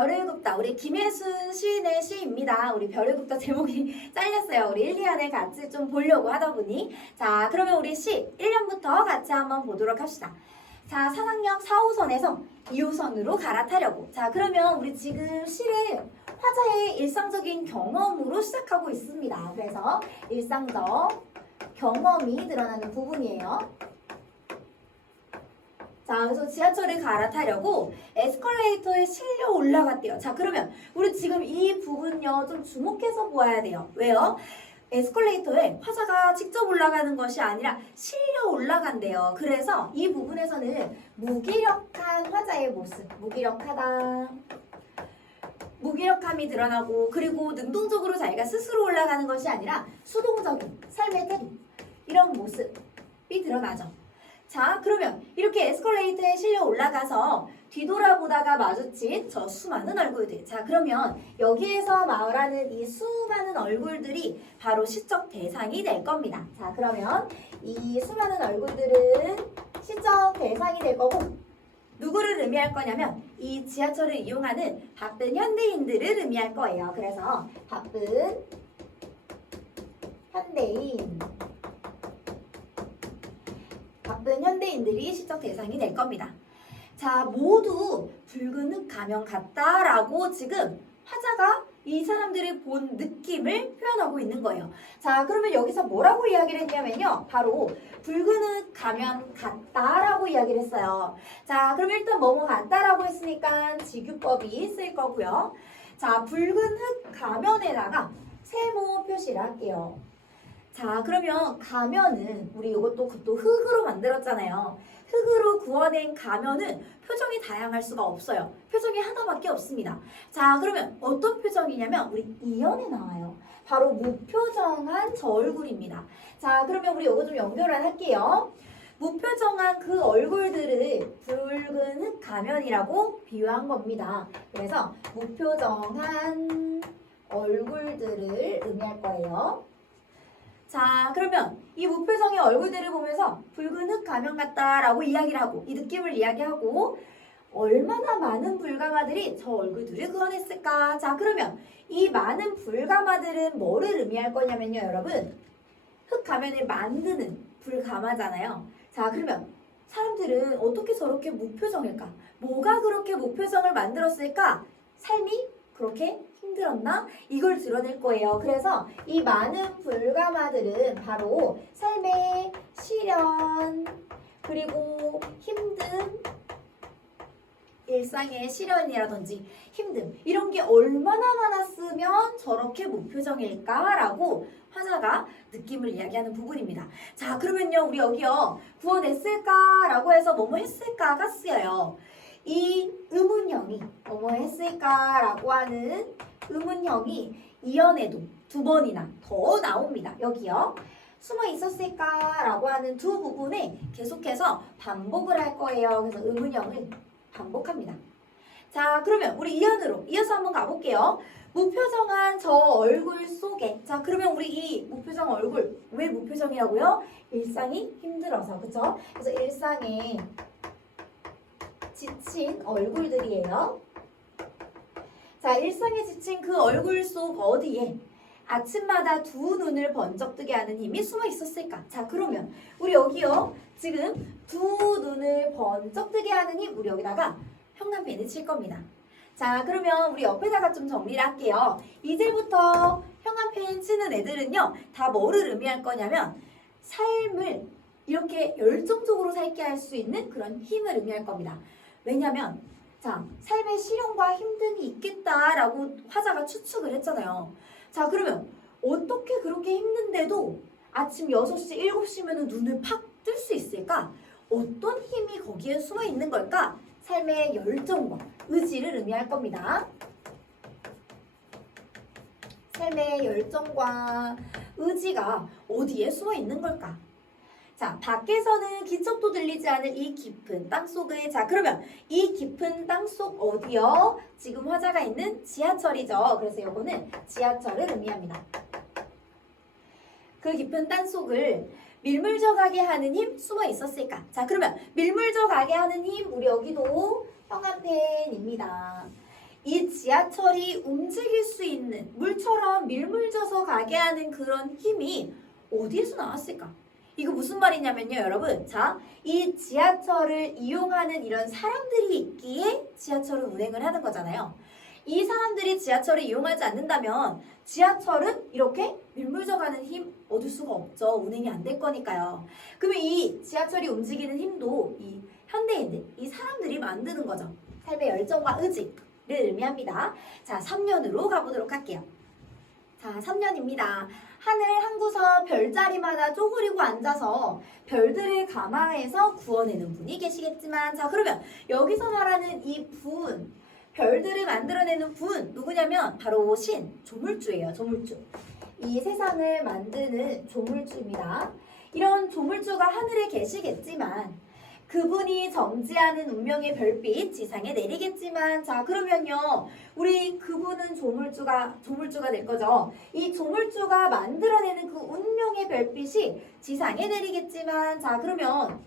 별을 굽다. 우리 김혜순 시인의 시입니다. 우리 별을 굽다 제목이 잘렸어요. 우리 1, 2학년에 같이 좀 보려고 하다 보니. 자, 그러면 우리 시 1년부터 같이 한번 보도록 합시다. 자, 사상역 4호선에서 2호선으로 갈아타려고. 자, 그러면 우리 지금 시를 화자의 일상적인 경험으로 시작하고 있습니다. 그래서 일상적 경험이 드러나는 부분이에요. 자, 그래서 지하철을 갈아타려고 에스컬레이터에 실려 올라갔대요. 자, 그러면 우리 지금 이 부분요 좀 주목해서 보아야 돼요. 왜요? 에스컬레이터에 화자가 직접 올라가는 것이 아니라 실려 올라간대요. 그래서 이 부분에서는 무기력한 화자의 모습, 무기력하다. 무기력함이 드러나고, 그리고 능동적으로 자기가 스스로 올라가는 것이 아니라 수동적인 삶의 태도, 이런 모습이 드러나죠. 자, 그러면 이렇게 에스컬레이터에 실려 올라가서 뒤돌아보다가 마주친 저 수많은 얼굴들. 자, 그러면 여기에서 말하는 이 수많은 얼굴들이 바로 시적 대상이 될 겁니다. 자, 그러면 이 수많은 얼굴들은 시적 대상이 될 거고, 누구를 의미할 거냐면 이 지하철을 이용하는 바쁜 현대인들을 의미할 거예요. 그래서 바쁜 현대인, 바쁜 현대인들이 시적 대상이 될 겁니다. 자, 모두 붉은 흙 가면 같다라고 지금 화자가 이 사람들이 본 느낌을 표현하고 있는 거예요. 자, 그러면 여기서 뭐라고 이야기를 했냐면요. 바로 붉은 흙 가면 같다라고 이야기를 했어요. 자, 그럼 일단 뭐뭐 같다라고 했으니까 직유법이 쓸 거고요. 자, 붉은 흙 가면에다가 세모 표시를 할게요. 자, 그러면 가면은 우리 이것도 또 흙으로 만들었잖아요. 흙으로 구워낸 가면은 표정이 다양할 수가 없어요. 표정이 하나밖에 없습니다. 자, 그러면 어떤 표정이냐면 우리 이연에 나와요. 바로 무표정한 저 얼굴입니다. 자, 그러면 우리 이거 좀 연결을 할게요. 무표정한 그 얼굴들을 붉은 흙 가면이라고 비유한 겁니다. 그래서 무표정한 얼굴들을 의미할 거예요. 자, 그러면 이 무표정의 얼굴들을 보면서 붉은 흙 가면 같다라고 이야기를 하고, 이 느낌을 이야기하고, 얼마나 많은 불가마들이 저 얼굴들을 그어냈을까? 자, 그러면 이 많은 불가마들은 뭐를 의미할 거냐면요, 여러분. 흙 가면을 만드는 불가마잖아요. 자, 그러면 사람들은 어떻게 저렇게 무표정일까? 뭐가 그렇게 무표정을 만들었을까? 삶이 그렇게 힘들었나? 이걸 드러낼 거예요. 그래서 이 많은 불가마들은 바로 삶의 시련, 그리고 힘듦, 일상의 시련이라든지 힘듦, 이런 게 얼마나 많았으면 저렇게 무표정일까라고 화자가 느낌을 이야기하는 부분입니다. 자, 그러면요, 우리 여기요, 구원했을까라고 해서 뭐뭐 했을까가 쓰여요. 이 의문형이 뭐뭐 했을까라고 하는 의문형이 이연에도 두 번이나 더 나옵니다. 여기요. 숨어 있었을까라고 하는 두 부분에 계속해서 반복을 할 거예요. 그래서 의문형을 반복합니다. 자, 그러면 우리 이연으로 이어서 한번 가볼게요. 무표정한 저 얼굴 속에. 자, 그러면 우리 이 무표정 얼굴, 왜 무표정이라고요? 일상이 힘들어서, 그쵸? 그래서 일상에 지친 얼굴들이에요. 자, 일상에 지친 그 얼굴 속 어디에 아침마다 두 눈을 번쩍 뜨게 하는 힘이 숨어 있었을까? 자, 그러면 우리 여기요, 지금 두 눈을 번쩍 뜨게 하는 힘, 우리 여기다가 형광펜을 칠 겁니다. 자, 그러면 우리 옆에다가 좀 정리를 할게요. 이제부터 형광펜 치는 애들은요, 다 뭐를 의미할 거냐면 삶을 이렇게 열정적으로 살게 할 수 있는 그런 힘을 의미할 겁니다. 왜냐면 자, 삶의 시련과 힘듦이 있겠다라고 화자가 추측을 했잖아요. 자, 그러면 어떻게 그렇게 힘든데도 아침 6시, 7시면 눈을 팍 뜰 수 있을까? 어떤 힘이 거기에 숨어 있는 걸까? 삶의 열정과 의지를 의미할 겁니다. 삶의 열정과 의지가 어디에 숨어 있는 걸까? 자, 밖에서는 기척도 들리지 않을 이 깊은 땅속을, 자, 그러면 이 깊은 땅속 어디요? 지금 화자가 있는 지하철이죠. 그래서 이거는 지하철을 의미합니다. 그 깊은 땅속을 밀물져 가게 하는 힘 숨어 있었을까? 자, 그러면 밀물져 가게 하는 힘, 우리 여기도 형광펜입니다. 이 지하철이 움직일 수 있는 물처럼 밀물져서 가게 하는 그런 힘이 어디에서 나왔을까? 이거 무슨 말이냐면요, 여러분. 자, 이 지하철을 이용하는 이런 사람들이 있기에 지하철은 운행을 하는 거잖아요. 이 사람들이 지하철을 이용하지 않는다면 지하철은 이렇게 밀물져 가는 힘 얻을 수가 없죠. 운행이 안 될 거니까요. 그러면 이 지하철이 움직이는 힘도 이 현대인들, 이 사람들이 만드는 거죠. 삶의 열정과 의지를 의미합니다. 자, 3년으로 가보도록 할게요. 자, 3년입니다. 하늘 한 구석 별자리마다 쪼그리고 앉아서 별들을 감화해서 구워내는 분이 계시겠지만, 자, 그러면 여기서 말하는 이 분, 별들을 만들어내는 분 누구냐면 바로 조물주예요. 조물주. 이 세상을 만드는 조물주입니다. 이런 조물주가 하늘에 계시겠지만 그분이 정지하는 운명의 별빛 지상에 내리겠지만, 자, 그러면요, 우리 그분은 조물주가 될 거죠. 이 조물주가 만들어내는 그 운명의 별빛이 지상에 내리겠지만, 자, 그러면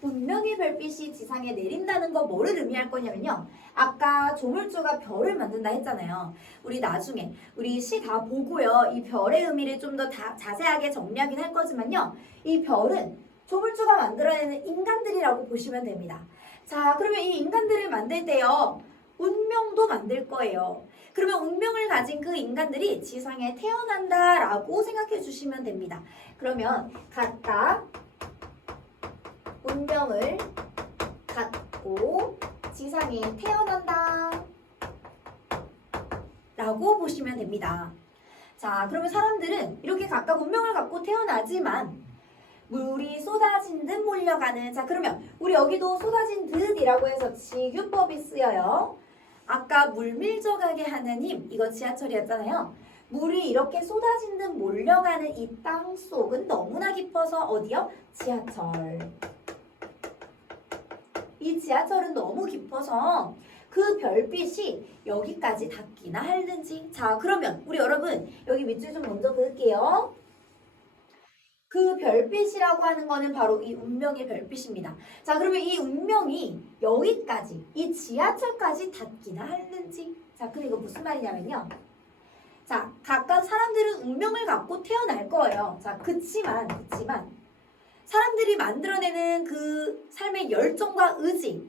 운명의 별빛이 지상에 내린다는 거 뭐를 의미할 거냐면요, 아까 조물주가 별을 만든다 했잖아요. 우리 나중에 우리 시 다 보고요, 이 별의 의미를 좀 더 자세하게 정리하긴 할 거지만요, 이 별은 조물주가 만들어내는 인간들이라고 보시면 됩니다. 자, 그러면 이 인간들을 만들 때요, 운명도 만들 거예요. 그러면 운명을 가진 그 인간들이 지상에 태어난다라고 생각해 주시면 됩니다. 그러면 각각 운명을 갖고 지상에 태어난다 라고 보시면 됩니다. 자, 그러면 사람들은 이렇게 각각 운명을 갖고 태어나지만 물이 쏟아진 듯 몰려가는, 자, 그러면 우리 여기도 쏟아진 듯이라고 해서 지규법이 쓰여요. 아까 물 밀져가게 하는 힘, 이거 지하철이었잖아요. 물이 이렇게 쏟아진 듯 몰려가는 이 땅 속은 너무나 깊어서 어디요? 지하철. 이 지하철은 너무 깊어서 그 별빛이 여기까지 닿기나 하는지. 자, 그러면 우리 여러분 여기 밑줄 좀 먼저 그을게요. 그 별빛이라고 하는 거는 바로 이 운명의 별빛입니다. 자, 그러면 이 운명이 여기까지, 이 지하철까지 닿기나 하는지. 자, 그럼 이거 무슨 말이냐면요, 자, 각각 사람들은 운명을 갖고 태어날 거예요. 자, 그치만 사람들이 만들어내는 그 삶의 열정과 의지,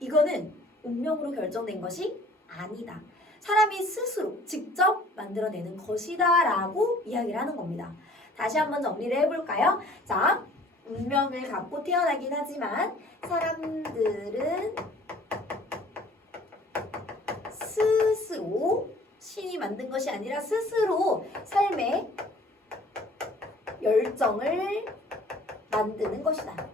이거는 운명으로 결정된 것이 아니다. 사람이 스스로 직접 만들어내는 것이다 라고 이야기를 하는 겁니다. 다시 한번 정리를 해볼까요? 자, 운명을 갖고 태어나긴 하지만 사람들은 스스로, 신이 만든 것이 아니라 스스로 삶의 열정을 만드는 것이다.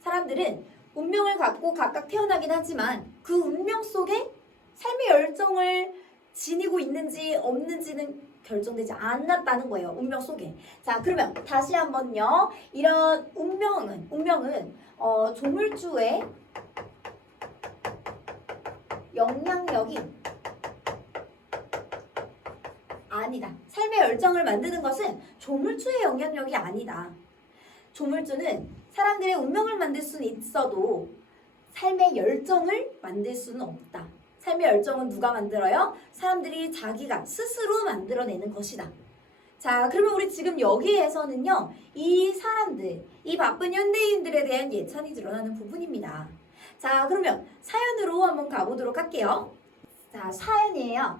사람들은 운명을 갖고 각각 태어나긴 하지만 그 운명 속에 삶의 열정을 지니고 있는지 없는지는 결정되지 않았다는 거예요. 운명 속에. 자, 그러면 다시 한번요. 이런 운명은 조물주의 영향력이 아니다. 삶의 열정을 만드는 것은 조물주의 영향력이 아니다. 조물주는 사람들의 운명을 만들 수는 있어도 삶의 열정을 만들 수는 없다. 삶의 열정은 누가 만들어요? 사람들이 자기가 스스로 만들어내는 것이다. 자, 그러면 우리 지금 여기에서는요, 이 사람들, 이 바쁜 현대인들에 대한 예찬이 드러나는 부분입니다. 자, 그러면 사연으로 한번 가보도록 할게요. 자, 사연이에요.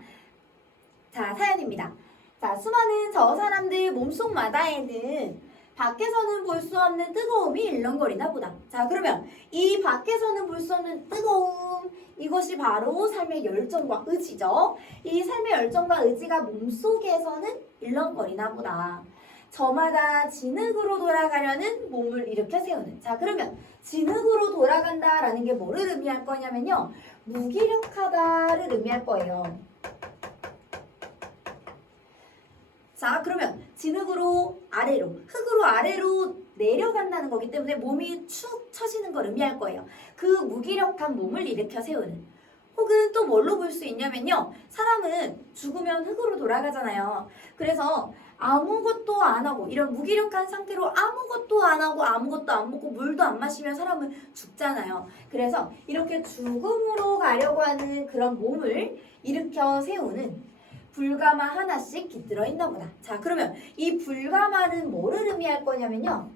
자, 사연입니다. 자, 수많은 저 사람들 몸속마다에는 밖에서는 볼 수 없는 뜨거움이 일렁거리나 보다. 자, 그러면 이 밖에서는 볼 수 없는 뜨거움, 이것이 바로 삶의 열정과 의지죠. 이 삶의 열정과 의지가 몸속에서는 일렁거리나 보다. 저마다 진흙으로 돌아가려는 몸을 일으켜 세우는. 자, 그러면 진흙으로 돌아간다라는 게 뭐를 의미할 거냐면요, 무기력하다를 의미할 거예요. 자, 그러면 진흙으로 아래로, 흙으로 아래로 내려간다는 거기 때문에 몸이 축 처지는 걸 의미할 거예요. 그 무기력한 몸을 일으켜 세우는. 혹은 또 뭘로 볼 수 있냐면요, 사람은 죽으면 흙으로 돌아가잖아요. 그래서 아무것도 안 하고 이런 무기력한 상태로 아무것도 안 하고 아무것도 안 먹고 물도 안 마시면 사람은 죽잖아요. 그래서 이렇게 죽음으로 가려고 하는 그런 몸을 일으켜 세우는 불가마 하나씩 깃들어 있나 보다. 자, 그러면 이 불가마는 뭐를 의미할 거냐면요.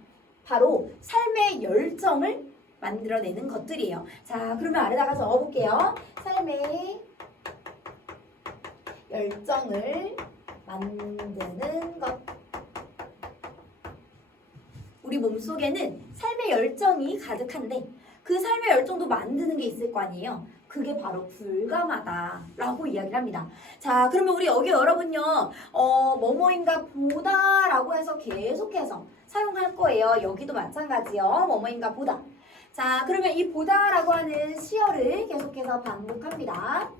바로 삶의 열정을 만들어내는 것들이에요. 자, 그러면 아래다가 적어볼게요. 삶의 열정을 만드는 것. 우리 몸속에는 삶의 열정이 가득한데 그 삶의 열정도 만드는 게 있을 거 아니에요. 그게 바로 불가마다라고 이야기를 합니다. 자, 그러면 우리 여기 여러분요, 뭐뭐인가 보다라고 해서 계속해서 사용할 거예요. 여기도 마찬가지요. 뭐뭐인가 보다. 자, 그러면 이 보다라고 하는 시어를 계속해서 반복합니다.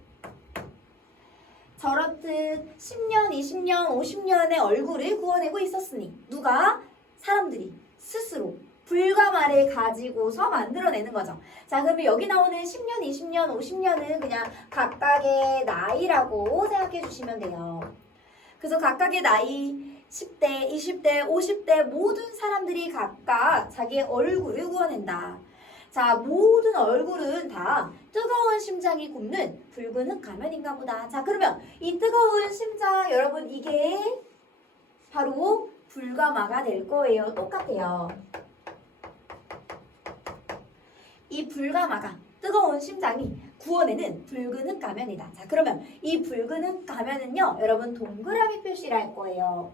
저렇듯 10년, 20년, 50년의 얼굴을 구워내고 있었으니 누가? 사람들이 스스로 불가마를 가지고서 만들어내는 거죠. 자, 그러면 여기 나오는 10년, 20년, 50년은 그냥 각각의 나이라고 생각해 주시면 돼요. 그래서 각각의 나이 10대, 20대, 50대 모든 사람들이 각각 자기의 얼굴을 구워낸다. 자, 모든 얼굴은 다 뜨거운 심장이 굽는 붉은 흙 가면인가 보다. 자, 그러면 이 뜨거운 심장 여러분 이게 바로 불가마가 될 거예요. 똑같아요. 이 불가마가 뜨거운 심장이 구워내는 붉은 흙 가면이다. 자, 그러면 이 붉은 흙 가면은요, 여러분 동그라미 표시를 할 거예요.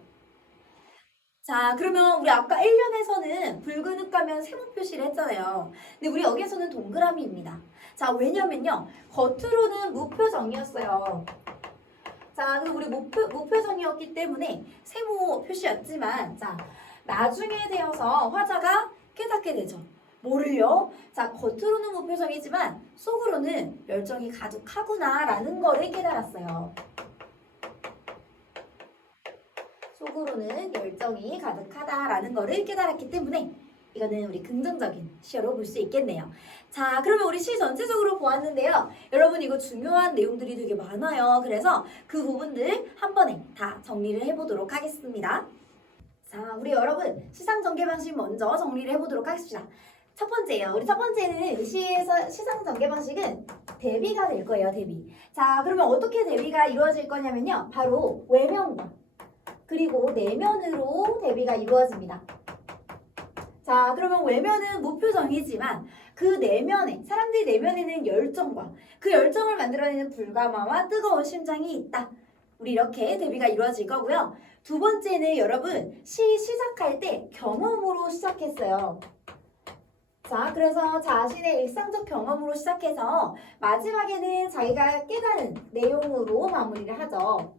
자, 그러면 우리 아까 1년에서는 붉은 흙 가면 세모 표시를 했잖아요. 근데 우리 여기에서는 동그라미입니다. 자, 왜냐면요, 겉으로는 무표정이었어요. 자, 그럼 우리 무표정이었기 때문에 세모 표시였지만, 자, 나중에 되어서 화자가 깨닫게 되죠. 뭐를요? 자, 겉으로는 무표정이지만 속으로는 열정이 가득하구나라는 거를 깨달았어요. 속으로는 열정이 가득하다라는 거를 깨달았기 때문에 이거는 우리 긍정적인 시어로 볼 수 있겠네요. 자, 그러면 우리 시 전체적으로 보았는데요. 여러분 이거 중요한 내용들이 되게 많아요. 그래서 그 부분들 한 번에 다 정리를 해보도록 하겠습니다. 자, 우리 여러분 시상 전개 방식 먼저 정리를 해보도록 하겠습니다. 첫 번째요. 우리 첫 번째는 시에서 시상 전개 방식은 대비가 될 거예요. 대비. 자, 그러면 어떻게 대비가 이루어질 거냐면요. 바로 외면과 그리고 내면으로 대비가 이루어집니다. 자, 그러면 외면은 무표정이지만 그 내면에, 사람들이 내면에는 열정과 그 열정을 만들어내는 불가마와 뜨거운 심장이 있다. 우리 이렇게 대비가 이루어질 거고요. 두 번째는 여러분 시 시작할 때 경험으로 시작했어요. 자, 그래서 자신의 일상적 경험으로 시작해서 마지막에는 자기가 깨달은 내용으로 마무리를 하죠.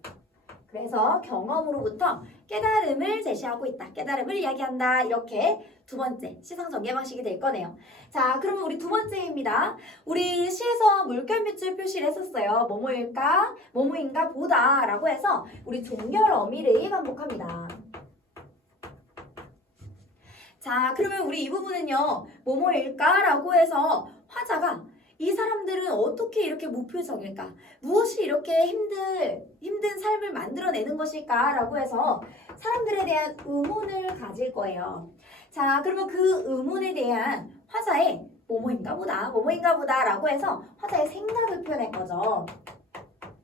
그래서 경험으로부터 깨달음을 제시하고 있다. 깨달음을 이야기한다. 이렇게 두 번째 시상 전개 방식이 될 거네요. 자, 그러면 우리 두 번째입니다. 우리 시에서 물결 밑줄 표시를 했었어요. 뭐뭐일까? 뭐뭐인가 보다 라고 해서 우리 종결 어미를 반복합니다. 자, 그러면 우리 이 부분은요. 뭐뭐일까? 라고 해서 화자가 이 사람들은 어떻게 이렇게 무표정일까? 무엇이 이렇게 힘든 삶을 만들어내는 것일까? 라고 해서 사람들에 대한 의문을 가질 거예요. 자, 그러면 그 의문에 대한 화자의 뭐뭐인가 보다, 뭐뭐인가 보다 라고 해서 화자의 생각을 표현할 거죠.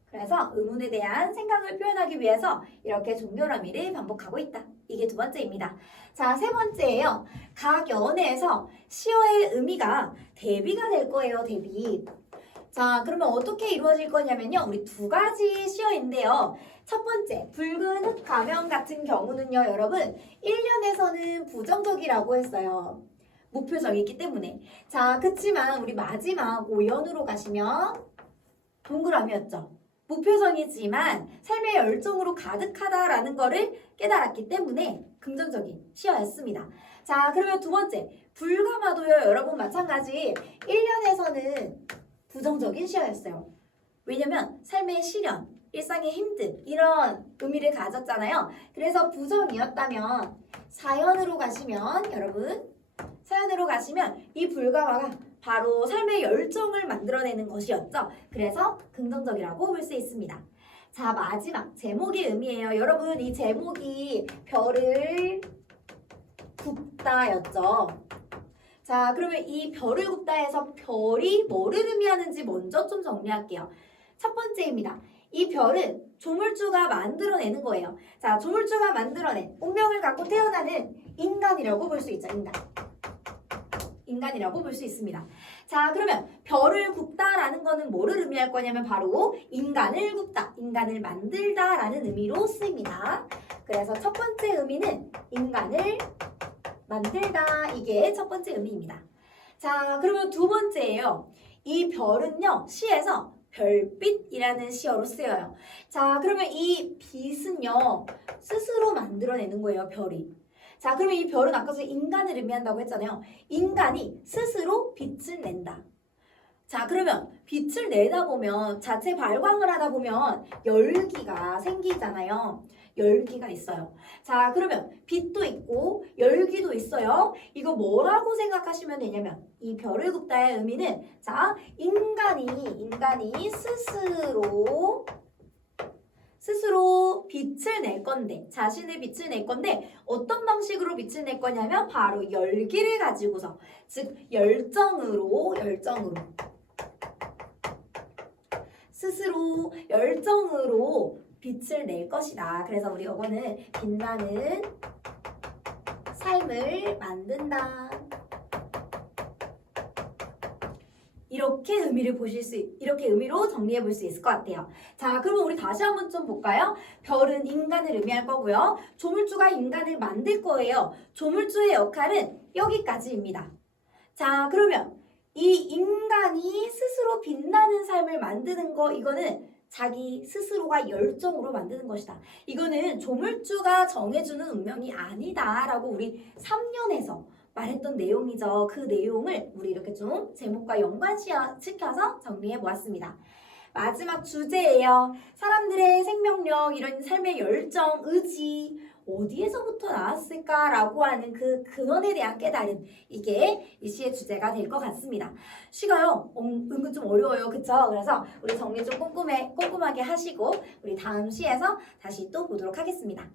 그래서 의문에 대한 생각을 표현하기 위해서 이렇게 종결어미를 반복하고 있다. 이게 두 번째입니다. 자, 세 번째예요. 각 연애에서 시어의 의미가 대비가 될 거예요. 대비. 자, 그러면 어떻게 이루어질 거냐면요. 우리 두 가지 시어인데요. 첫 번째, 붉은 흙 가면 같은 경우는요. 여러분, 1년에서는 부정적이라고 했어요. 무표정이기 때문에. 자, 그치만 우리 마지막 5연으로 가시면 동그라미였죠. 무표정이지만 삶의 열정으로 가득하다라는 거를 깨달았기 때문에 긍정적인 시어였습니다. 자, 그러면 두 번째, 불가마도요. 여러분 마찬가지 1년에서는 부정적인 시어였어요. 왜냐면 삶의 시련, 일상의 힘듦 이런 의미를 가졌잖아요. 그래서 부정이었다면 4연으로 가시면 여러분 4연으로 가시면 이 불가마가 바로 삶의 열정을 만들어내는 것이었죠. 그래서 긍정적이라고 볼 수 있습니다. 자, 마지막 제목의 의미예요. 여러분, 이 제목이 별을 굽다였죠. 자, 그러면 이 별을 굽다에서 별이 뭐를 의미하는지 먼저 좀 정리할게요. 첫 번째입니다. 이 별은 조물주가 만들어내는 거예요. 자, 조물주가 만들어낸 운명을 갖고 태어나는 인간이라고 볼 수 있죠. 인간이라고 볼 수 있습니다. 자, 그러면 별을 굽다라는 거는 뭐를 의미할 거냐면 바로 인간을 굽다, 인간을 만들다라는 의미로 쓰입니다. 그래서 첫 번째 의미는 인간을 만들다, 이게 첫 번째 의미입니다. 자, 그러면 두 번째예요. 이 별은요, 시에서 별빛이라는 시어로 쓰여요. 자, 그러면 이 빛은요, 스스로 만들어내는 거예요, 별이. 자, 그러면 이 별은 아까 전에 인간을 의미한다고 했잖아요. 인간이 스스로 빛을 낸다. 자, 그러면 빛을 내다 보면, 자체 발광을 하다 보면 열기가 생기잖아요. 열기가 있어요. 자, 그러면 빛도 있고 열기도 있어요. 이거 뭐라고 생각하시면 되냐면, 이 별을 굽다의 의미는, 자, 인간이 스스로 빛을 낼 건데, 자신의 빛을 낼 건데, 어떤 방식으로 빛을 낼 거냐면 바로 열기를 가지고서, 즉 열정으로 스스로 열정으로 빛을 낼 것이다. 그래서 우리 이거는 빛나는 삶을 만든다. 이렇게 이렇게 의미로 정리해 볼 수 있을 것 같아요. 자, 그러면 우리 다시 한번 좀 볼까요? 별은 인간을 의미할 거고요. 조물주가 인간을 만들 거예요. 조물주의 역할은 여기까지입니다. 자, 그러면 이 인간이 스스로 빛나는 삶을 만드는 거, 이거는 자기 스스로가 열정으로 만드는 것이다. 이거는 조물주가 정해주는 운명이 아니다라고 우리 3년에서 말했던 내용이죠. 그 내용을 우리 이렇게 좀 제목과 연관시켜서 정리해 보았습니다. 마지막 주제예요. 사람들의 생명력, 이런 삶의 열정, 의지 어디에서부터 나왔을까라고 하는 그 근원에 대한 깨달음, 이게 이 시의 주제가 될 것 같습니다. 시가요 은근 좀 어려워요, 그쵸? 그래서 우리 정리 좀 꼼꼼하게 하시고 우리 다음 시에서 다시 또 보도록 하겠습니다.